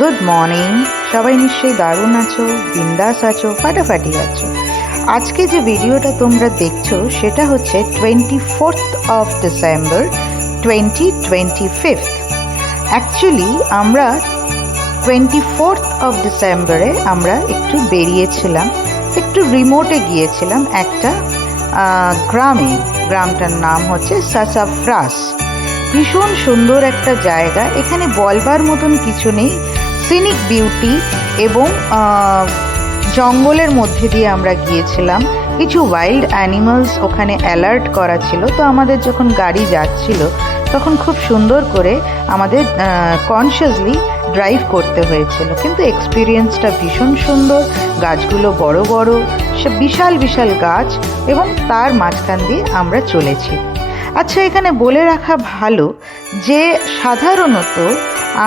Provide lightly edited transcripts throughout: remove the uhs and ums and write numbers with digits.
Good morning. সবাই নিশ্চয়ই দারুণ আছো, বিন্দাস আছো, ফাটাফাটি আছো। আজকে যে ভিডিওটা তোমরা দেখছো সেটা হচ্ছে 24th of December 2025। অ্যাকচুয়ালি আমরা 24th of December আমরা একটু বেরিয়েছিলাম, একটু রিমোটে গিয়েছিলাম একটা গ্রামে। গ্রামটার নাম হচ্ছে সাসাফ্রাস। ভীষণ সুন্দর একটা জায়গা, এখানে বলবার মতন কিছু নেই। সিনিক বিউটি এবং জঙ্গলের মধ্যে দিয়ে আমরা গিয়েছিলাম। কিছু ওয়াইল্ড অ্যানিমালস ওখানে অ্যালার্ট করা ছিল, তো আমাদের যখন গাড়ি যাচ্ছিল তখন খুব সুন্দর করে আমাদের কনসিয়াসলি ড্রাইভ করতে হয়েছিল, কিন্তু এক্সপিরিয়েন্সটা ভীষণ সুন্দর। গাছগুলো বড় বড়, সে বিশাল বিশাল গাছ, এবং তার মাঝখান দিয়ে আমরা চলেছি। আচ্ছা, এখানে বলে রাখা ভালো যে সাধারণত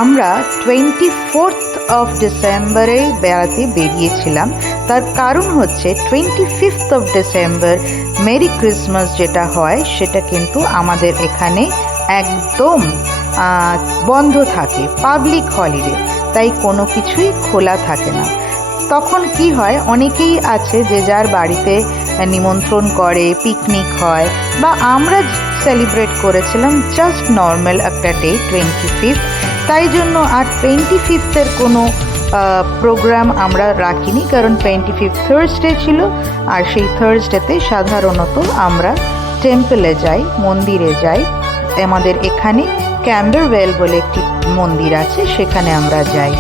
আমরা 24th of December বেড়াতে বেরিয়েছিলাম। তার কারণ হচ্ছে 25th of December merry Christmas যেটা হয় সেটা কিন্তু আমাদের এখানে একদম বন্ধ থাকে, পাবলিক হলিডে, তাই কোনো কিছুই খোলা থাকে না। তখন কি হয়, অনেকেই আছে যে যার বাড়িতে নিমন্ত্রণ করে, পিকনিক হয়, বা আমরা সেলিব্রেট করেছিলাম জাস্ট নর্মাল একটা ডে 25th, তাই জন্য আর 25th কোনো প্রোগ্রাম আমরা রাখিনি, কারণ 25th থার্সডে ছিল, আর সেই থার্সডেতে সাধারণত আমরা টেম্পলে যাই, মন্দিরে যাই। আমাদের এখানে ক্যাম্বারওয়েল বলে একটি মন্দির আছে, সেখানে আমরা যাই।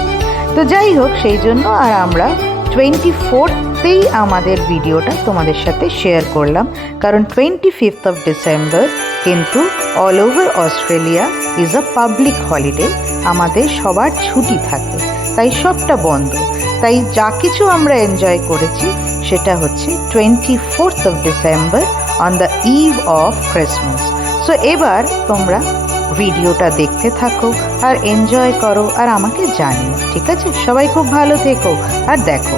তো যাই হোক, সেই জন্য আর আমরা 24th-তেই আমাদের ভিডিওটা তোমাদের সাথে শেয়ার করলাম, কারণ 25th of December কিন্তু all over Australia is a public holiday. আমাদের সবার ছুটি থাকে, তাই সবটা বন্ধ। তাই যা কিছু আমরা এনজয় করেছি সেটা হচ্ছে 24th of December on the eve of Christmas. So এবার তোমরা ভিডিওটা দেখতে থাকো আর এনজয় করো, আর আমাকে জানিও, ঠিক আছে? সবাই খুব ভালো থেকো আর দেখো।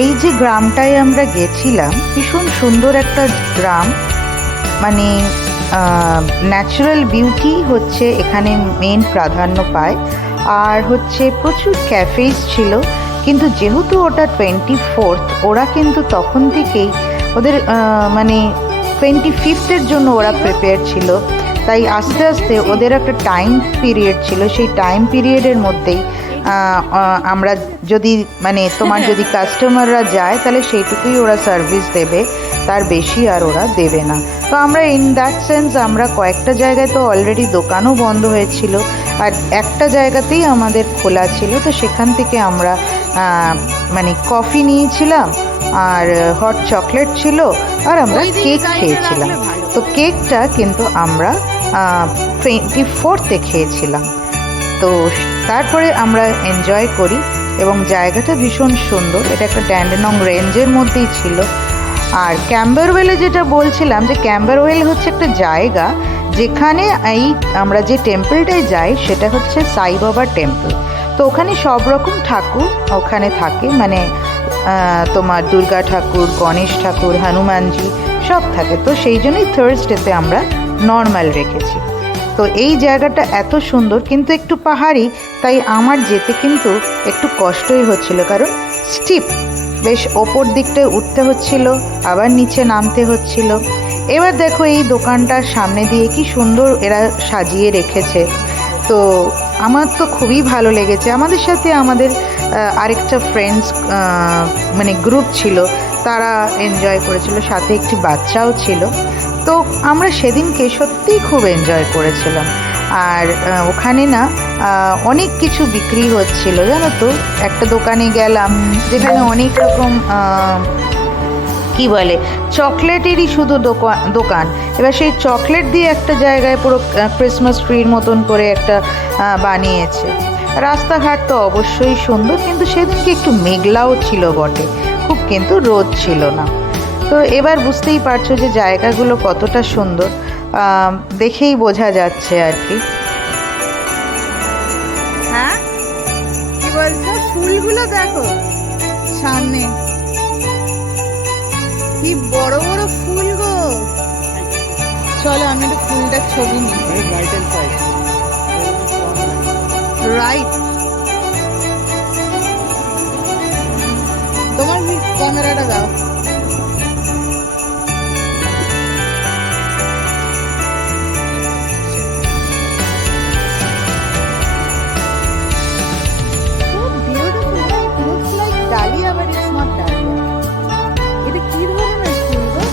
এই যে গ্রামটায় আমরা গেছিলাম, ভীষণ সুন্দর একটা গ্রাম, মানে ন্যাচারাল বিউটি হচ্ছে এখানে মেন প্রাধান্য পায়, আর হচ্ছে প্রচুর ক্যাফেজ ছিল। কিন্তু যেহেতু ওটা 24th, ওরা কিন্তু তখন থেকেই ওদের মানে 25th-এর জন্য ওরা প্রিপেয়ার ছিল, তাই আস্তে আস্তে ওদের একটা টাইম পিরিয়ড ছিল। সেই টাইম পিরিয়ডের মধ্যেই আমরা যদি মানে তোমার যদি কাস্টমাররা যায় তাহলে সেইটুকুই ওরা সার্ভিস দেবে, তার বেশি আর ওরা দেবে না। তো আমরা ইন দ্যাট সেন্স আমরা কয়েকটা জায়গায় তো অলরেডি দোকানও বন্ধ হয়েছিল, আর একটা জায়গাতেই আমাদের খোলা ছিল। তো সেখান থেকে আমরা মানে কফি নিয়েছিলাম, আর হট চকলেট ছিল, আর আমরা কেক খেয়েছিলাম। তো কেকটা কিন্তু আমরা 24th-এ খেয়েছিলাম। তো তারপরে আমরা এনজয় করি, এবং জায়গাটা ভীষণ সুন্দর। এটা একটা ড্যান্ডেনং রেঞ্জের মধ্যেই ছিল। আর ক্যাম্বারওয়েলে যেটা বলছিলাম, যে ক্যাম্বারওয়েল হচ্ছে একটা জায়গা যেখানে এই আমরা যে টেম্পলটায় যাই সেটা হচ্ছে সাই বাবা টেম্পল। তো ওখানে সব রকম ঠাকুর ওখানে থাকে, মানে তোমার দুর্গা ঠাকুর, গণেশ ঠাকুর, হনুমানজি সব থাকে। তো সেই জন্যই থার্সডেতে আমরা নর্মাল রেখেছি। তো এই জায়গাটা এত সুন্দর, কিন্তু একটু পাহাড়ি, তাই আমার যেতে কিন্তু একটু কষ্টই হচ্ছিল, কারণ স্টিপ, বেশ ওপর দিকটায় উঠতে হচ্ছিল, আবার নিচে নামতে হচ্ছিল। এবার দেখো এই দোকানটার সামনে দিয়ে কি সুন্দর এরা সাজিয়ে রেখেছে, তো আমার তো খুবই ভালো লেগেছে। আমাদের সাথে আমাদের আরেকটা ফ্রেন্ডস মানে গ্রুপ ছিল, তারা এনজয় করেছিল, সাথে একটি বাচ্চাও ছিল। তো আমরা সেদিনকে সত্যিই খুব এনজয় করেছিলাম। আর ওখানে না অনেক কিছু বিক্রি হচ্ছিল, জানো তো। একটা দোকানে গেলাম যেখানে অনেক রকম কি বলে চকলেটেরই শুধু দোকান। এবার সেই চকলেট দিয়ে একটা জায়গায় পুরো ক্রিসমাস ট্রির মতন করে একটা বানিয়েছে। রাস্তাঘাট তো অবশ্যই সুন্দর, কিন্তু সেদিনকে একটু মেঘলাও ছিল বটে, খুব কিন্তু রোদ ছিল না। তো এবার বুঝতেই পারছো যে জায়গাগুলো কতটা সুন্দর, দেখেই বোঝা যাচ্ছে আর কি। হ্যাঁ, কি বলছো? ফুলগুলো দেখো সামনে, কি বড় বড় ফুল গো। চলো আমি একটু ফুলটার ছবি নিই। রাইট, তোমার ক্যামেরাটা দাও। Dahlia, but it's not dahlia. এটা কি ধরনের ফুল গো?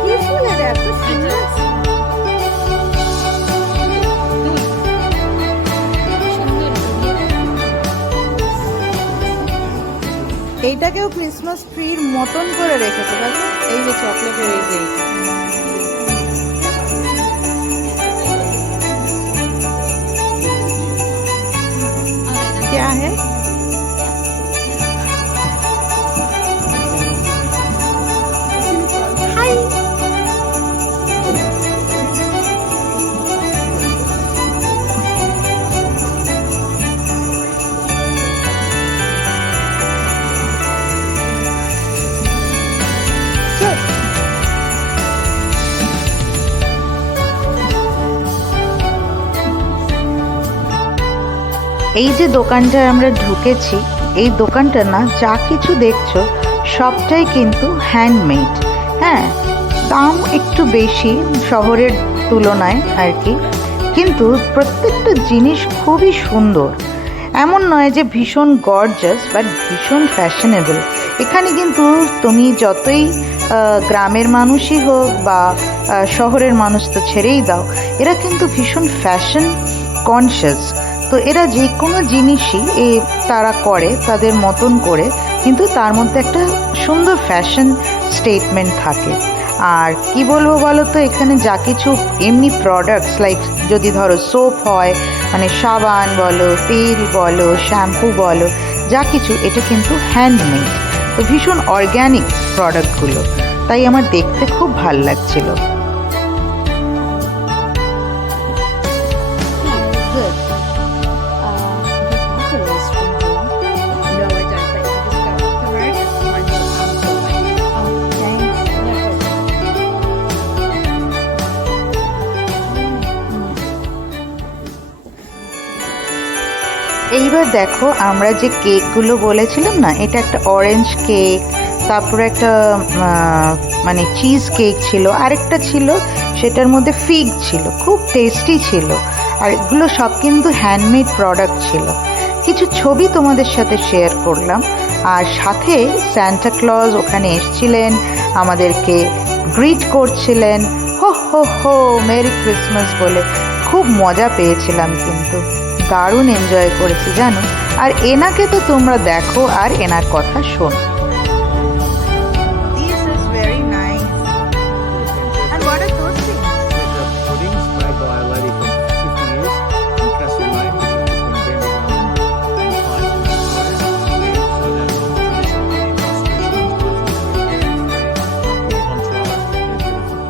কি ফুল এটা এত সুন্দর? এইটাকেও ক্রিসমাস ট্রির মতন করে রেখেছে, দেখো এই যে চকলেটের এই যে क्या है? हाय, এই যে দোকানটায় আমরা ঢুকেছি, এই দোকানটা না যা কিছু দেখছো সবটাই কিন্তু হ্যান্ডমেড। হ্যাঁ, দাম একটু বেশি শহরের তুলনায় আর কি, কিন্তু প্রত্যেকটা জিনিস খুবই সুন্দর। এমন নয় যে ভীষণ গর্জাস, বাট ভীষণ ফ্যাশনেবল। এখানে কিন্তু তুমি যতই গ্রামের মানুষই হোক বা শহরের মানুষ তো ছেড়েই দাও, এরা কিন্তু ভীষণ ফ্যাশন কনসিয়াস। তো এরা যে কোনো জিনিসই তারা করে তাদের মতন করে, কিন্তু তার মধ্যে একটা সুন্দর ফ্যাশন স্টেটমেন্ট থাকে। আর কি বলবো বলো তো, এখানে যা কিছু এমনি প্রোডাক্টস লাইক যদি ধরো সোপ হয়, মানে সাবান বলো, তেল বলো, শ্যাম্পু বলো, যা কিছু এটা কিন্তু হ্যান্ডমেড। তো ভীষণ অর্গ্যানিক প্রোডাক্টগুলো, তাই আমার দেখতে খুব ভাল লাগছিল। এইবার দেখো, আমরা যে কেকগুলো বলেছিলাম না, এটা একটা অরেঞ্জ কেক, তারপরে একটা মানে চিজ কেক ছিল, আরেকটা ছিল সেটার মধ্যে ফিগ ছিল, খুব টেস্টি ছিল। আর এগুলো সব কিন্তু হ্যান্ডমেড প্রোডাক্ট ছিল। কিছু ছবি তোমাদের সাথে শেয়ার করলাম। আর সাথে স্যান্টা ক্লজ ওখানে এসেছিলেন, আমাদেরকে গ্রিট করছিলেন, হো হো হো মেরি ক্রিসমাস বলে। খুব মজা পেয়েছিলাম, কিন্তু দারুণ এনজয় করেছি জানো। আর এনাকে তো তোমরা দেখো আর এনার কথা শোনো। This is very nice. And what are those things? These are puddings made by a lady from 50 years in Castle Lane, which is between Bendigo and Pines in Victoria. So they're all traditional puddings, our special ones, gluten-free, dairy-free, contrara. They're beautiful.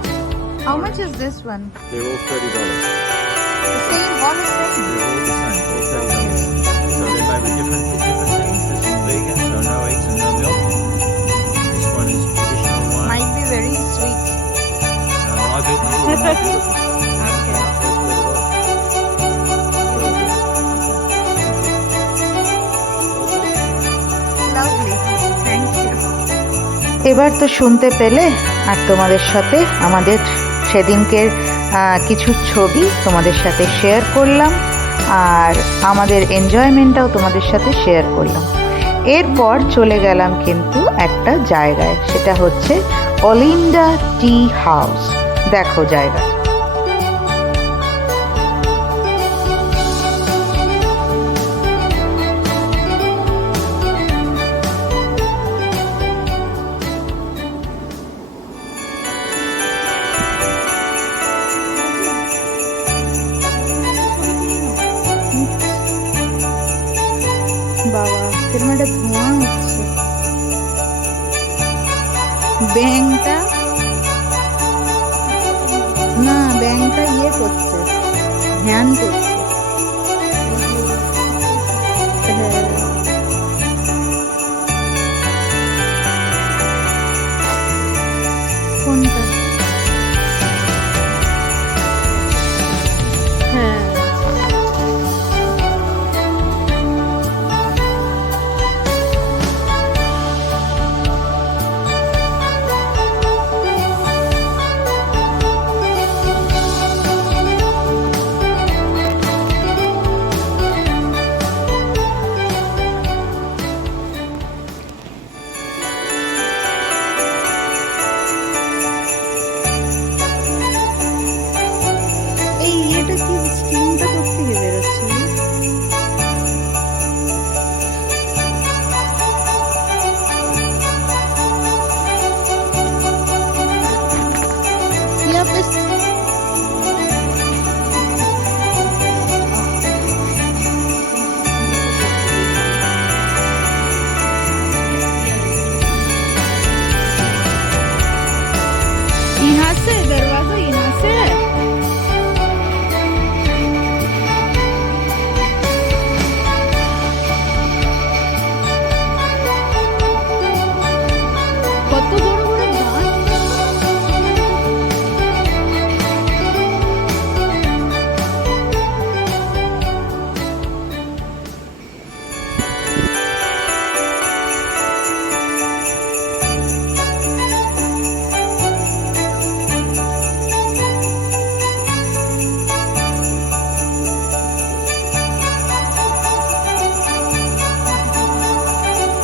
How much is this one? They're all $30. The same, all the same. They're all the same, all $30. So they're made with different things. This is vegan, so no eggs and no milk. This one is traditional one. Might be very sweet. I've eaten all of them, they're beautiful. Lovely. Thank you. এবার তো শুনতে পেলে, আর তোমাদের সাথে আমাদের সেদিনকের কিছু ছবি তোমাদের সাথে শেয়ার করলাম, আর আমাদের এনজয়মেন্টটাও তোমাদের সাথে শেয়ার করলাম। এরপর চলে গেলাম কিন্তু একটা জায়গায়, সেটা হচ্ছে অলিন্ডা টি হাউস। দেখো জায়গা। বাবা, কিরম একটা ধোঁয়া হচ্ছে। ব্যাংকটা না, ব্যাংকটা ইয়ে করছে, ধ্যান করছে। হ্যাঁ, কোনটা? यहाँ से दरवाजा यहाँ से কত বড় বড় গাছ।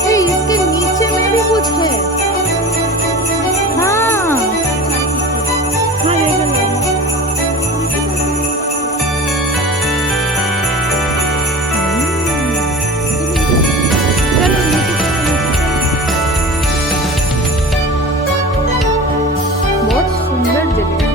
ए, इसके नीचे में भी कुछ है। हाँ हाँ, ये भी है। चलो नीचे चलो, बहुत सुंदर जगह है।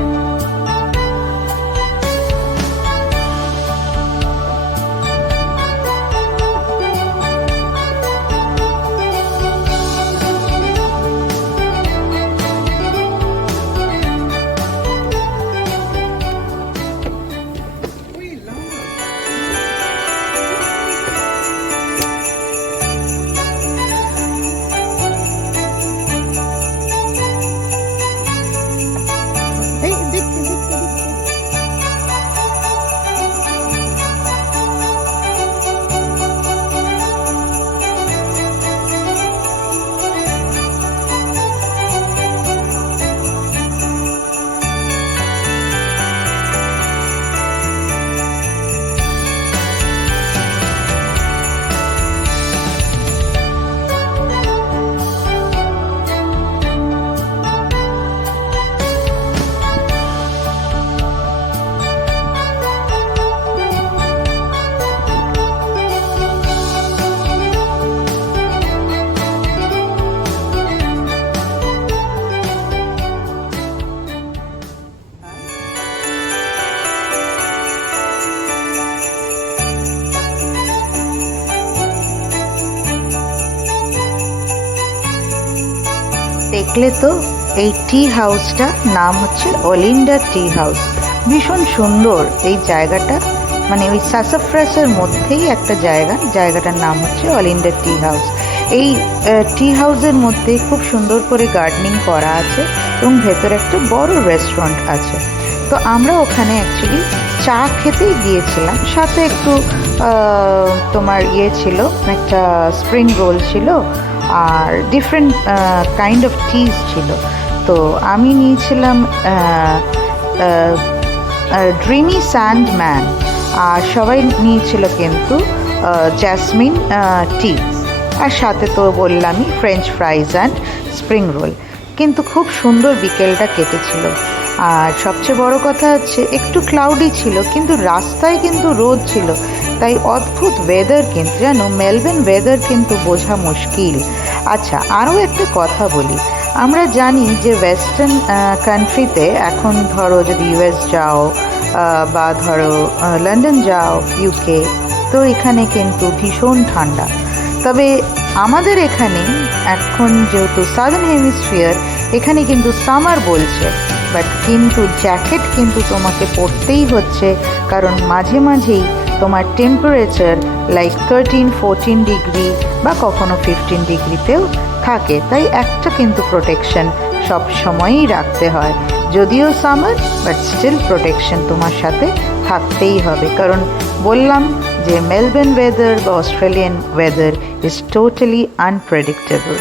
ए, देखते देखते देखते দেখলে তো এই টি হাউসটা নাম হচ্ছে অলিন্ডা টি হাউস। ভীষণ সুন্দর এই জায়গাটা, মানে ওই সাসাফ্রাসের মধ্যেই একটা জায়গাটার নাম হচ্ছে অলিন্ডা টি হাউস। এই টি হাউসের মধ্যে খুব সুন্দর করে গার্ডেনিং করা আছে এবং ভেতরে একটা বড় রেস্টুরেন্ট আছে। তো আমরা ওখানে অ্যাকচুয়ালি চা খেতেই গিয়েছিলাম, সাথে একটু তোমার ছিল, একটা স্প্রিং রোল ছিল আর ডিফারেন্ট কাইন্ড অফ টিজ ছিল। তো আমি নিয়েছিলাম ড্রিমি স্যান্ডম্যান, আর সবাই নিয়েছিল কিন্তু জ্যাসমিন টি, আর সাথে তো বললামই ফ্রেঞ্চ ফ্রাইজ অ্যান্ড স্প্রিং রোল। কিন্তু খুব সুন্দর বিকেলটা কেটেছিল। আর সবচেয়ে বড় কথা হচ্ছে একটু ক্লাউডি ছিল, কিন্তু রাস্তায় কিন্তু রোদ ছিল, তাই অদ্ভুত ওয়েদার। কিন্তু জানো, মেলবোর্ন ওয়েদার কিন্তু বোঝা মুশকিল। আচ্ছা, আরও একটা কথা বলি, আমরা জানি যে ওয়েস্টার্ন কান্ট্রিতে এখন ধরো যদি ইউএস যাও বা ধরো লন্ডন যাও, ইউকে, তো এখানে কিন্তু ভীষণ ঠান্ডা। তবে আমাদের এখানে এখন যেহেতু সাদার্ন হেমিস্ফিয়ার, এখানে কিন্তু সামার বলছে, বাট কিন্তু জ্যাকেট কিন্তু তোমাকে পরতেই হচ্ছে, কারণ মাঝে মাঝেই তোমার টেম্পারেচার লাইক 13-14 ডিগ্রি বা কখনো 15 ডিগ্রিতেও থাকে। তাই একটা কিন্তু প্রোটেকশন সব সময়ই রাখতে হয়, যদিও সামার, বাট স্টিল প্রোটেকশন তোমার সাথে থাকতেই হবে। কারণ বললাম যে মেলবোর্ন ওয়েদার বা Australian weather is totally unpredictable.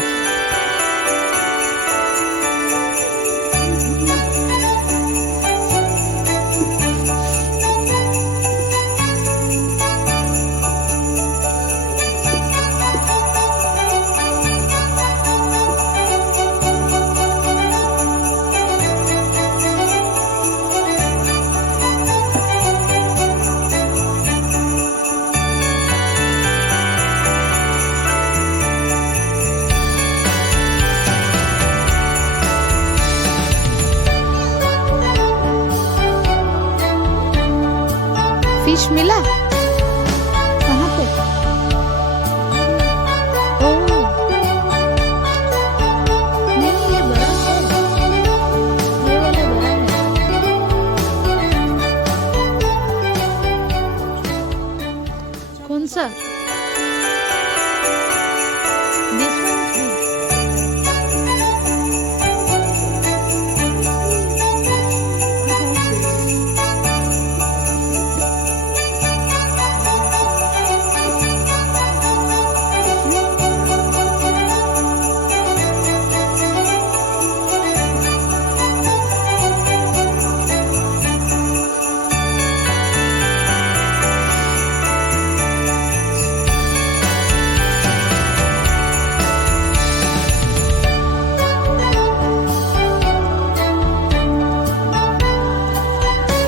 Fish मिला कहाँ पे? ओह, नहीं ये बड़ा है, ये वाला बड़ा है। कौन सा? This one is big.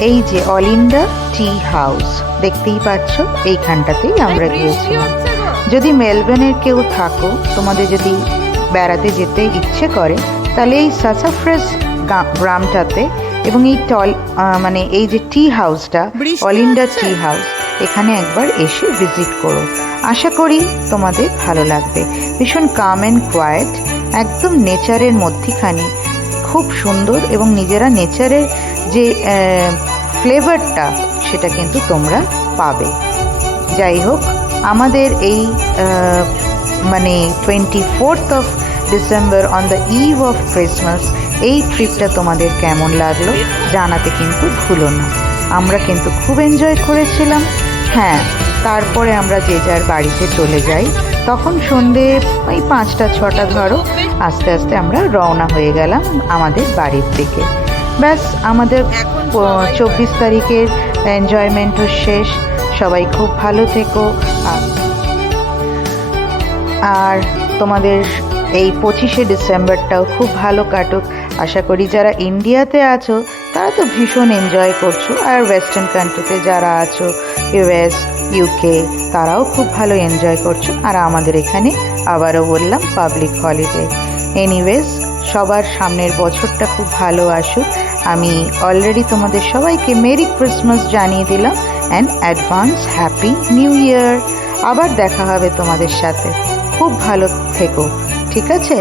এই যে অলিন্ডা টি হাউস দেখতেই পাচ্ছ, এইখানটাতেই আমরা গিয়েছিলাম। যদি মেলবোর্নের কেউ থাকো, তোমাদের যদি বেড়াতে যেতে ইচ্ছে করে, তাহলে এই সাসাফ্রেস গ্রামটাতে এবং এই মানে এই যে টি হাউসটা, অলিন্ডা টি হাউস, এখানে একবার এসে ভিজিট করো। আশা করি তোমাদের ভালো লাগবে। ভীষণ কাম অ্যান্ড কোয়াইট, একদম নেচারের মধ্যিখানে, খুব সুন্দর, এবং নিজেরা নেচারের যে ফ্লেভারটা সেটা কিন্তু তোমরা পাবে। যাই হোক, আমাদের এই মানে 24th of December on the eve of Christmas এই ট্রিপটা তোমাদের কেমন লাগলো জানাতে কিন্তু ভুলো না। আমরা কিন্তু খুব এনজয় করেছিলাম। হ্যাঁ, তারপরে আমরা যে যার বাড়িতে চলে যাই। তখন সন্ধে ওই 5টা-6টা ধরো, আস্তে আস্তে আমরা রওনা হয়ে গেলাম আমাদের বাড়ির দিকে। ব্যাস, আমাদের 24 তারিখের এনজয়মেন্টও শেষ। সবাই খুব ভালো থেকো, আর তোমাদের এই 25শে ডিসেম্বরটাও খুব ভালো কাটুক। আশা করি যারা ইন্ডিয়াতে আছো তারা তো ভীষণ এনজয় করছো, আর ওয়েস্টার্ন কান্ট্রিতে যারা আছো, ইউএস, ইউকে, তারাও খুব ভালো এনজয় করছো। আর আমাদের এখানে আবারও বললাম পাবলিক হলিডে। এনিওয়েজ, সবার সামনের বছরটা খুব ভালো আসুক। আমি অলরেডি তোমাদের সবাইকে মেরি ক্রিসমাস জানিয়ে দিলাম, and advance happy new year. আবার দেখা হবে তোমাদের সাথে। খুব ভালো থেকো, ঠিক আছে?